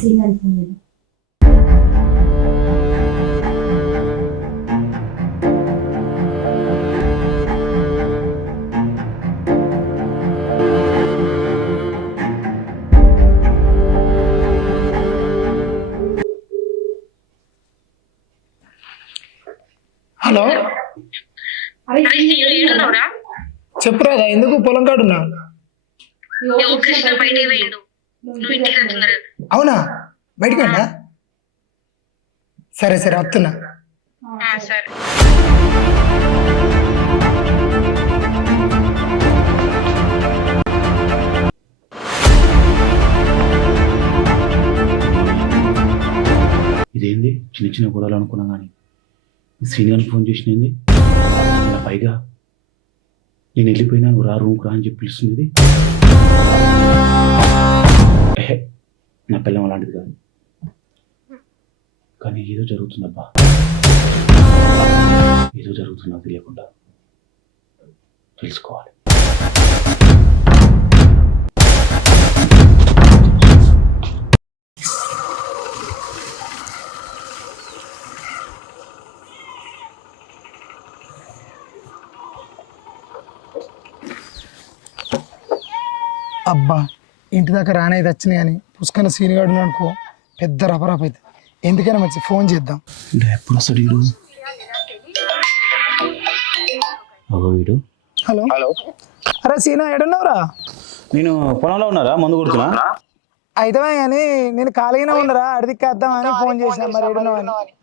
Srinath phone చేద్దాం. Hello చెప్పురాదా, ఎందుకు పొలం కాడున్నా? అవునా, బయటికి వెళ్ళా? సరే సరే వస్తున్నా. ఇదేంది చిన్న చిన్న గొడవలు అనుకున్నా కానీ శ్రీనివాస్ ఫోన్ చేసినది. పైగా నేను వెళ్ళిపోయినా నువ్వు రా రూమ్కి రా అని చెప్పి పిలుస్తుంది. నా పిల్లం అలాంటిది కాదు, కానీ ఏదో జరుగుతుందబ్బా, ఏదో జరుగుతున్నా తెలియకుండా తెలుసుకోవాలి. అబ్బా, ఇంటి దాకా రానేది వచ్చినాయి అని పుష్కన సీనిగాడు అనుకో, పెద్ద రపరప్ అవుతుంది. ఎందుకైనా మంచి ఫోన్ చేద్దాం. ఎప్పుడు వస్తాడు వీడు? హలో హలో, అరే సీనా ఎడున్నావురా? నేను పొలంలో ఉన్నారా, ముందు కూర్చున్నా. అయితే కానీ నేను ఖాళీగానే ఉన్నారా, అడిదిక్కేద్దామని ఫోన్ చేసిన. మరి ఎడున్నావని?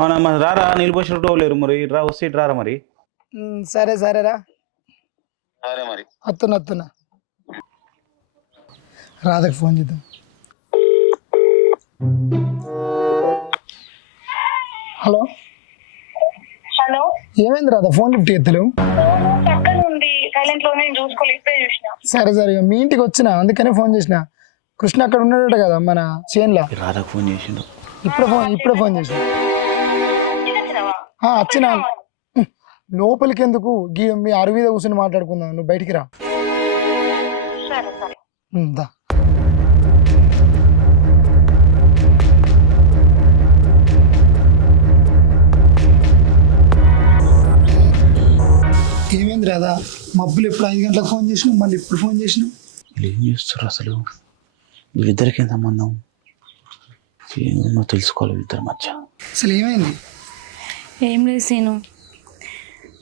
అవునా, మరి రారా, నీళ్ళు పోసినట్టు లేరు. మరి రా, వస్తే ఇటు రారా. మరి సరే సరేరా, సరే మరి వస్తున్నా. రాధకు ఫోన్ చేద్దాం. హలో హలో, ఏమైంది రాధా, ఫోన్ లిఫ్ట్ చేస్తలేవు? పక్కన ఉంది, సైలెంట్ లోనే చూసుకోలేదు, ఇప్పుడే చూసిన. సరే సరే, మీ ఇంటికి వచ్చిన అందుకనే ఫోన్ చేసిన. కృష్ణ అక్కడ ఉన్నాడట కదా మన చేన్లా. రాధాకు ఫోన్ చేసిండు. ఇప్పుడే ఫోన్ చేసిన. వచ్చిన లోపలికి ఎందుకు, మీ అరువిద కూర్చొని మాట్లాడుకుందాం. నువ్వు బయటికి రా. దా. ఏమైంది రాదా, మబ్బులు ఎప్పుడు 5 గంటలకు ఫోన్ చేసినావు, మళ్ళీ ఇప్పుడు ఫోన్ చేసినావు? వీళ్ళు ఏం చేస్తారు అసలు? వీళ్ళిద్దరికి ఏం సంబంధం? ఏమో తెలుసుకోవాలి వీళ్ళిద్దరి మధ్య. అసలు ఏమైంది? ఏం లేదు సీను,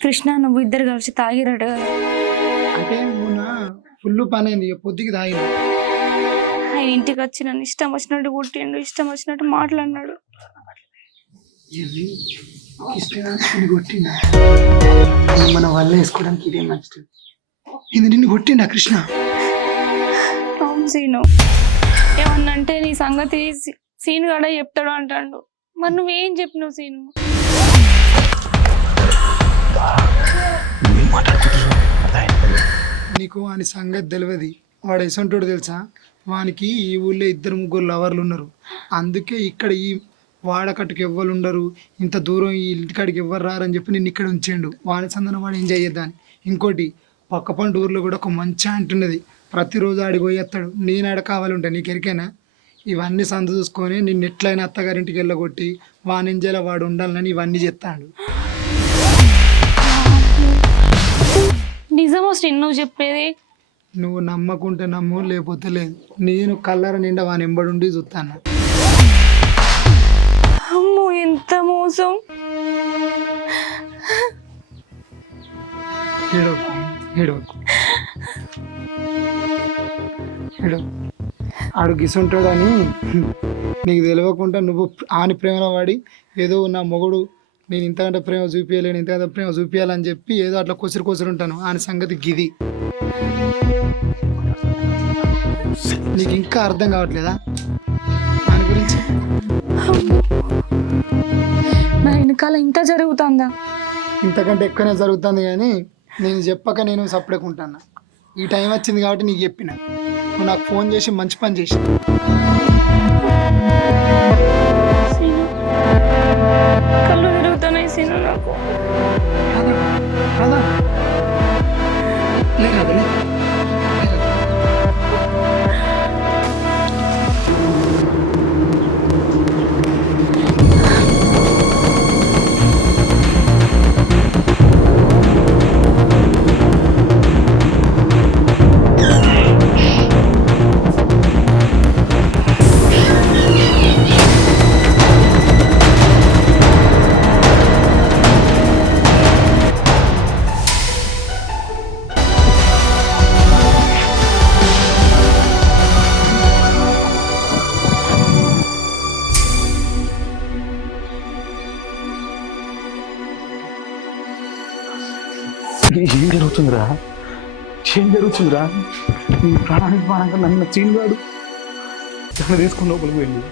కృష్ణ నువ్వు ఇద్దరు కలిసి తాగిరట కదా. అంటే మొన్న ఫుల్ పని అయింది, పొద్దుకి తాగి ఆయన ఇంటికి వచ్చి నన్ను ఇష్టం వచ్చినట్టు కుట్టిండు, ఇష్టం వచ్చినట్టు మాట్లాడినాడు. కొట్టిండా? మన వల్ల వేసుకోవడానికి ఇదే మంచిది. ఇది నిన్ను కొట్టిండా కృష్ణ? అవును సీను, ఏమన్నంటే నీ సంగతి సీను కూడా చెప్తాడు అంటాడు. మరి నువ్వేం చెప్పినావు సీను? నీకు వాని సంగతి తెలియదు. వాడు ఎసంటోడు తెలుసా? వానికి ఈ ఊళ్ళో 2-3 లవర్లు ఉన్నారు. అందుకే ఇక్కడ ఈ వాడకట్టుకు ఎవ్వరు ఉండరు, ఇంత దూరం ఈ ఇంటికాడికి ఎవ్వరు రారని చెప్పి నేను ఇక్కడ ఉంచిండు. వాని సందనం వాడు ఎంజాయ్ చేద్దాన్ని. ఇంకోటి పక్క పంట ఊర్లో కూడా ఒక మంచి అంటున్నది, ప్రతిరోజు ఆడికి పోయేస్తాడు. నేను ఆడ కావాలంటా, నీకు ఎరికైనా? ఇవన్నీ సంద చూసుకొని నిన్ను ఎట్లయినా అత్తగారింటికి వెళ్ళగొట్టి వాని ఎంజాయ్లో వాడు ఉండాలని ఇవన్నీ చెప్తాడు. నిజమో శ్రీను నువ్వు చెప్పేది? నువ్వు నమ్మకుంటే నమ్ము, లేకపోతే లేదు. నేను కళ్ళర నిండా వాని ఎంబడుండి చూస్తాను. అమ్మో, ఎంత మోసం! ఆడు గిసుంటాడని నీకు తెలియకుండా నువ్వు ఆని ప్రేమలో వాడి ఏదో నా మొగుడు నేను ఇంతకంటే ప్రేమ చూపించలేను, ఇంతకంటే ప్రేమ చూపించాలని చెప్పి ఏదో అట్లా కొసిరి ఉంటాను. ఆయన సంగతి గిది. నీకు ఇంకా అర్థం కావట్లేదా దాని గురించి? నా వెనకాల ఇంత జరుగుతుందా? ఇంతకంటే ఎక్కువనే జరుగుతుంది, కానీ నేను చెప్పక నేను సపరేట్ ఉంటాను. ఈ టైం వచ్చింది కాబట్టి నీకు చెప్పిన. నువ్వు నాకు ఫోన్ చేసి మంచి పని చేసి. కళ్ళు తిరుగుతున్నాయి సీను నాకు. ఏం జరుగుతుందిరా? ఏం జరుగుతుందిరా? నీ ప్రాణానికి ప్రాణంగా నన్ను చీనుగాడు చాలా తీసుకుని లోపలికి వెళ్ళి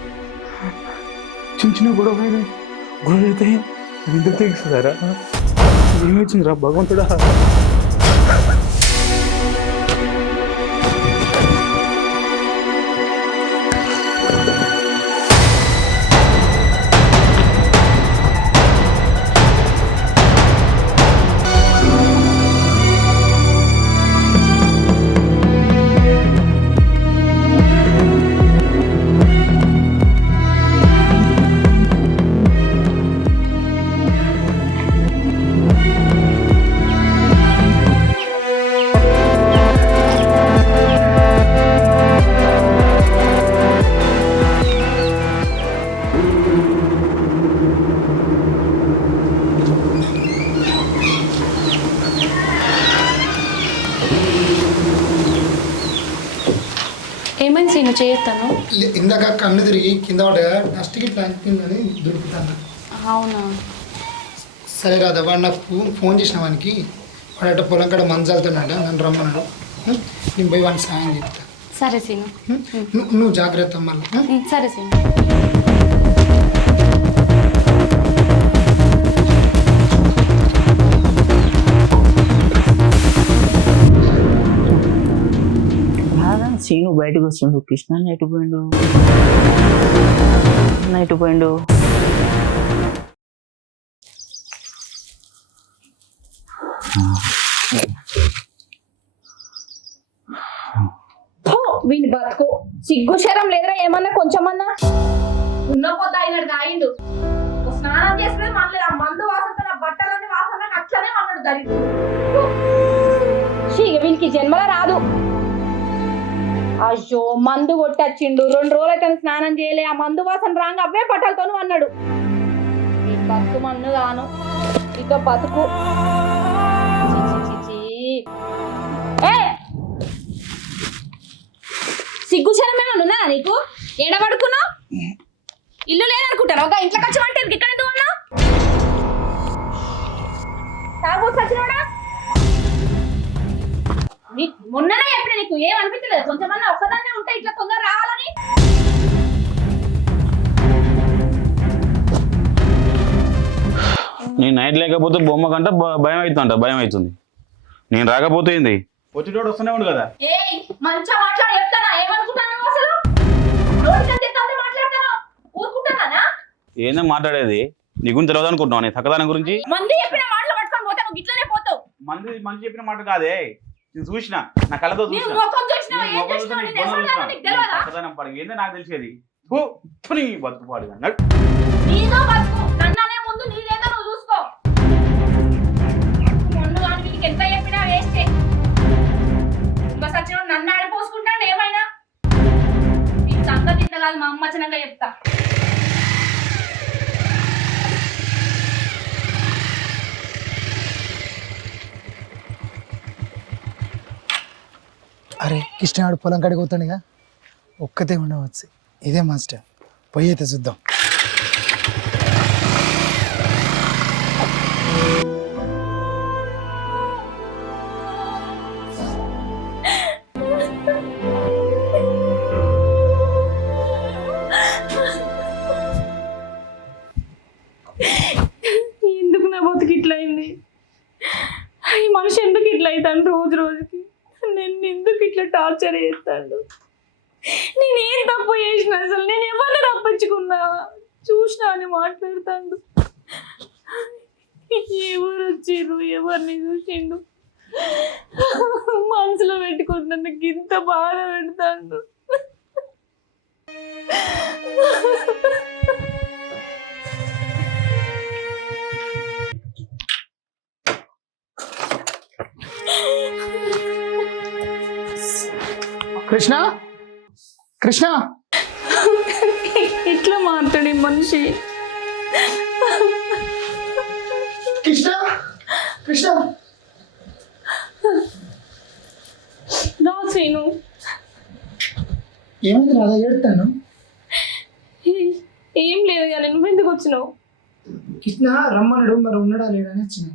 చిన్న చిన్న గొడవ అయితే అది ఇంత తెగిస్తుందారా? ఏమొచ్చిందిరా భగవంతుడా? ఏమైంది సీను చేస్తాను? ఇందాక కన్ను తిరిగి కింద పడగా డస్ట్కి ఇట్లా అనిపిందని దొరుకుతాను. అవునా? సరే రాదా, వాడు నాకు ఫోన్ చేసిన వానికి, వాడట పొలం కాడ మంచాలుతున్నాడ, నన్ను రమ్మన్నాడు. నేను పోయి వాడిని సాయం చెప్తా. సరే సీను. నువ్వు జాగ్రత్త మళ్ళీ. సరే సీను. సీను బయటకు వస్తుండు. కృష్ణ ఎటు పోయిండు? ఎటు పోయిండు? వీని బతుకు సిగ్గు శరం లేదురా ఏమన్నా కొంచెమన్నా? ఉన్న పొద్దు అయినాడు తాగిండు, స్నానం చేస్తే మళ్ళీ ఆ మందు వాసన నా బట్టలన్నీ వాసన అట్లనే అన్నాడు దరిద్రుడు. వీనికి జన్మలో రాదు. అయ్యో మందు కొట్టచ్చిండు, 2 రోజులు అయితే స్నానం చేయలే, ఆ మందు వాసన రాంగ అవే బట్టలతోను అన్నాడు. ఈ బతుకు మన్ను గాను ఇక బతుకు. సిగ్గుశరమేమన్నా ఉన్నా నీకు? ఏడబడుకున్నావు? ఇల్లు లేదనుకుంటాను, ఒక ఇంట్లోకి వచ్చి వంట ఇక్కడ ఎందుకు అన్నావు? తాగోసి వచ్చినోడా? మొన్ననే ఎప్పుడు నీకు ఏం అనిపించలేదు? కొంచెమన్నా ఒక్కదాన్నే ఉంటే ఇట్లా తొందర రావాలని. నేను నైట్ లేకపోతే బొమ్మ కంటే భయం అవుతుందంట. భయం అవుతుంది. నేను రాకపోతే ఏంది? వచ్చేటోడు వస్తూనే ఉండు కదా. ఏయ్ మంచిగా మాట్లాడి చెప్తానా? ఏమనుకుంటాను అసలు? నోటికంటే తప్పి మాట్లాడతాను ఊరుకుంటానా? ఏందో మాట్లాడేది? నీ గురించి తెలియదు అనుకుంటున్నావు? నేను తక్కదాని గురించి మంది చెప్పిన మాటలు పట్టుకొని పోతే నువ్వు గిట్లనే పోతావు. మంచి చెప్పిన మాట కాదే, నేను చూసిన, నా కళ్ళతో చూసిన. ఏందో నాకు తెలిసేది. బతుకు పాడు అన్నాడు. నీదో బతుకు, నన్ననే ముందు నీదేదో నువ్వు చూసుకో. మొన్న కానీ వీడికి ఎంత చెప్పినా వేస్టే. ఇంకా సచిన నన్ను ఆడిపోసుకుంటాడు ఏమైనా. ఈ సంగతి ఇంత కాదు, మా అమ్మ చిన్నగా చెప్తా. అరే కృష్ణాడు పొలం కాడికి పోతాడుగా, ఒక్కతే ఉండవచ్చు. ఇదే మాస్టర్, పోయి అయితే చూద్దాం. ఎందుకు నా బతుకు ఇట్లా అయింది? ఈ మనిషి ఎందుకు ఇట్లా అవుతాడు రోజు రోజుకి? నేను ఎందుకు ఇట్లా టార్చర్ చేస్తాడు? నేనేం తప్పు చేసిన? అసలు నేను ఎవరిని రప్పించుకున్నా? చూసినా అని మాట్లాడుతాడు. ఎవరు వచ్చిర్రు, ఎవరిని చూసిండు? మనసులో పెట్టుకుంటా నాకు ఇంత బాధ పెడతాడు. కృష్ణ, కృష్ణ, ఇట్లా మాట్లాడే మనిషి. కృష్ణ, కృష్ణ, రాసేను. ఏమైంది రాదా? ఏడుతాను. ఏం లేదు కానీ నువ్వు ఎందుకు వచ్చినావు? కృష్ణ రమ్మన్నాడు, మరి ఉన్నాడా లేడని వచ్చిన.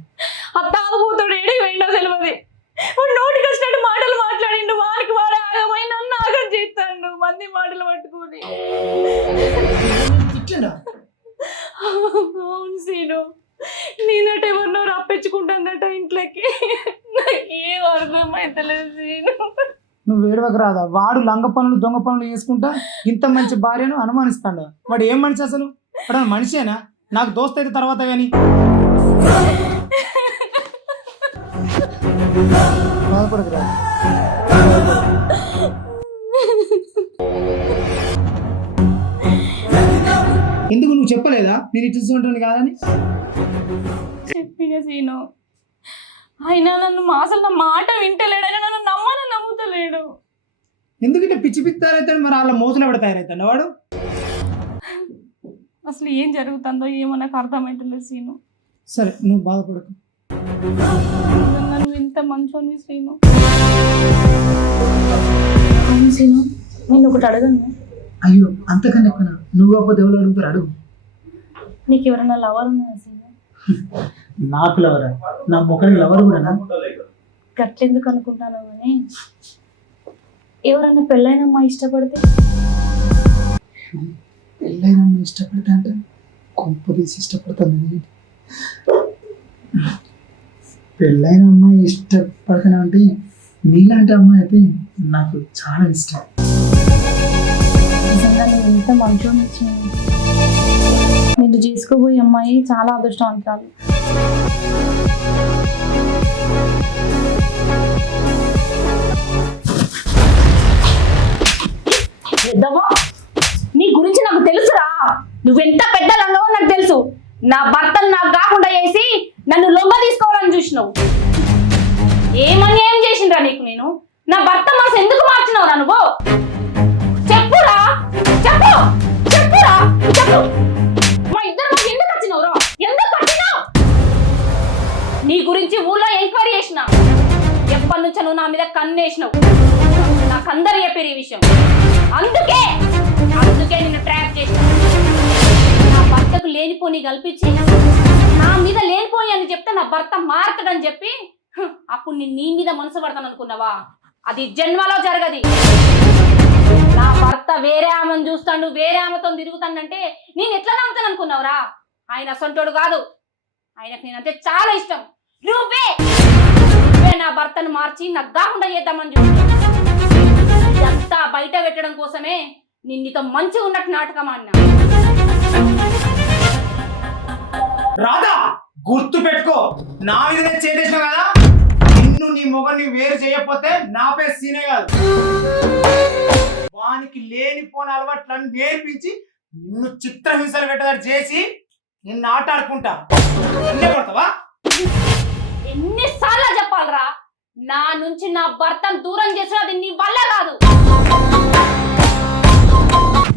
ఆ తాగుబోతాడు ఏడికి పోయిండో తెలియదు. వాడు నోటికి వచ్చినట్టు మాటలు మాట్లాడిండు. వానికి వాడే ఆగమై నన్ను ఆగం చేస్తాడు మంది మాటలు పట్టుకుని. అవును సీను, నేనట ఎవరినో రప్పించుకుంటానట ఇంట్లోకి. నాకేం అర్థమైతలేదు సీను. నువ్వు ఏడవకు రాదా, వాడు లంగ పనులు దొంగ పనులు చేసుకుంటా ఇంత మంచి భార్యను అనుమానిస్తాడు. వాడు ఏం మనిషి అసలు? వాడు మనిషేనా? నాకు దోస్త్ అయితే తర్వాత కానీ. బాధపడకు రా. ఎందుకు నువ్వు చెప్పలేదా నేను ఇటు చూసుకుంటాను కాదని? చెప్పిన సీను, అయినా నన్ను అసలు నా మాట వింటలేడు. అయినా నన్ను నమ్ముతలేడు. ఎందుకంటే పిచ్చి పిచ్చి తయారవుతాడు, మరి వాళ్ళ మోజులు ఎవడ తయారవుతాడు వాడు? అసలు ఏం జరుగుతుందో ఏమో నాకు అర్థమైతలేదు సీను. సరే నువ్వు బాధపడకు. నువ్వు ఇంత మంచోని సీను. అవును సీను, నేను ఒకటి అడగను. అయ్యో అంతకన్నా ఎక్కువ నువ్వు అప్పుడు ఎవరు అడుగుతారు? అడుగు. నీకు ఎవరైనా లవర్ ఉన్నాయా సీను? నాకు లవరా? నా మొక్కని లవర్ కూడా గట్లెందుకు అనుకుంటాను కానీ ఎవరైనా పెళ్ళైన అమ్మాయి ఇష్టపడితే? పెళ్ళైన అమ్మాయి ఇష్టపడతా అంటే కొంప తీసి ఇష్టపడతాను. పెళ్ళైన అమ్మాయి ఇష్టపడతాను అంటే నీలాంటి అమ్మాయి అయితే నాకు చాలా ఇష్టం. నిజంగా నేను ఎంత మంచోని ఇచ్చిన. మీరు చేసుకోబోయే అమ్మాయి చాలా అదృష్టవంతురాలు. నీ గురించి నాకు తెలుసురా. నువ్వెంత పెద్ద లంగవో నాకు తెలుసు. నా భర్తను నాకు కాకుండా చేసి నన్ను లొంగ తీసుకోవాలని చూసినావు. ఏమన్యాయం చేసిండ్రా నీకు నేను? నా భర్త మనసు ఎందుకు మార్చినావురా నువ్వు? చెప్పురా, చెప్పు, చెప్పురా, చెప్పు. మా ఇద్దరు మాకు ఎందుకు వచ్చినావురా? ఎందుకు వచ్చినావు? నీ గురించి ఊళ్ళో ఎంక్వైరీ చేసిన. ఎప్పటి నుంచో నువ్వు నా మీద కన్నేసినావు. నాకు అందరు చెప్పారు ఈ విషయం. అందుకే నిన్ను ట్రాప్ చేసిన. నా భర్తకు లేనిపోని కల్పించి నా మీద లేనిపోని అని చెప్తే నా భర్త మారుతాడని చెప్పి అప్పుడు నీ మీద మనసు పడతాను అనుకున్నావా? అది జన్మలో జరగది. నా భర్త వేరే ఆమెను చూస్తాడు, వేరే ఆమెతో తిరుగుతానంటే నేను ఎట్లా నమ్ముతాను అనుకున్నావురా? ఆయన అసంటోడు కాదు. ఆయనకు నేనంటే చాలా ఇష్టం. నువ్వే నా భర్తను మార్చి నాకు కాకుండా చేద్దామని చూస్తాను. ఇదంతా బయట పెట్టడం కోసమే నిన్నుతో మంచిగా ఉన్నట్టు నాటకం అన్నా. రాధా గుర్తు పెట్టుకో, నా మీద చేసేసినావు కదా. నిన్ను నీ మొగని వేరు చేయకపోతే నా పేరు సీనే కాదు. వానికి లేనిపోని అలవాట్లను నేర్పించి నిన్ను చిత్రహింసలు పెట్టదాడు చేసి నిన్ను ఆట ఆడుకుంటా. కొడతావా? ఎన్నిసార్లు చెప్పాలరా? నా నుంచి నా భర్తను దూరం చేసిన అది నీ వల్ల కాదు.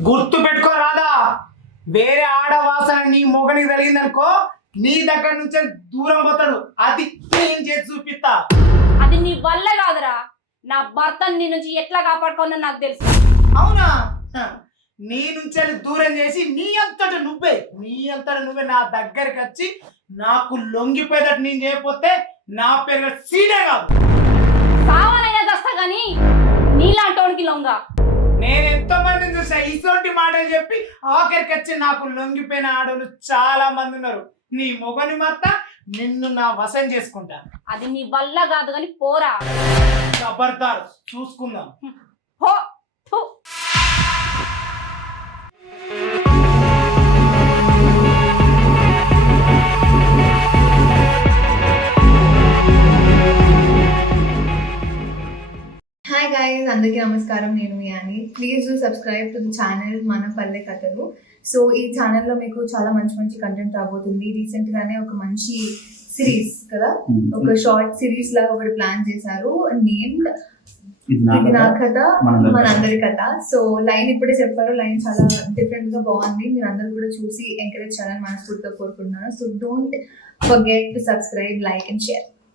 గుర్తు పెట్టుకో రాదా, వేరే ఆడవాసన నీ మొగనికి జరిగిందనుకో నీ దగ్గర నుంచే దూరం పోతాడు. అది క్లీన్ చేసి చూపిస్తా. అది నీ వల్ల కాదురా. నా భర్తను నీ నుంచి ఎట్లా కాపాడుకోవాలో నాకు తెలుసు. అవునా? నీ నుంచి దూరం చేసి నీ అంతట నువ్వే నా దగ్గరికి వచ్చి నాకు లొంగిపోయేటట్టు నేను చేయకపోతే నా పేరు సీనే కాదు. కావాలైనా దస్తా గాని నీలాంటోనికి లొంగ. నేను ఎంతో మందిని చూసా ఇటువంటి మాటలు చెప్పి ఆఖరికి వచ్చి నాకు లొంగిపోయిన ఆడవాళ్ళు చాలా మంది ఉన్నారు. నీ మొగని మాత్ర నిన్ను నా వశం చేసుకుంటా. అది నీ వల్ల కాదు గాని పోరా. ఖబర్దార్, చూసుకుందాం. హో థు. హాయ్ గైస్, అందరికీ నమస్కారం. నేను మీ Annie. Please do subscribe to the channel Mana Palle కథలు. సో ఈ ఛానల్లో మీకు చాలా మంచి కంటెంట్ రాబోతుంది. రీసెంట్గానే ఒక మంచి సిరీస్ కదా, ఒక షార్ట్ సిరీస్ లాగా ఒకటి ప్లాన్ చేశారు. నేమ్డ్ ఇది నా కథ మనందరి కథ. సో లైన్ ఇప్పుడే చెప్పారు. లైన్ చాలా డిఫరెంట్గా బాగుంది. మీరు అందరూ కూడా చూసి ఎంకరేజ్ చేయాలని మనస్ఫూర్తిగా కోరుకుంటున్నాను. So don't forget to subscribe, like and share.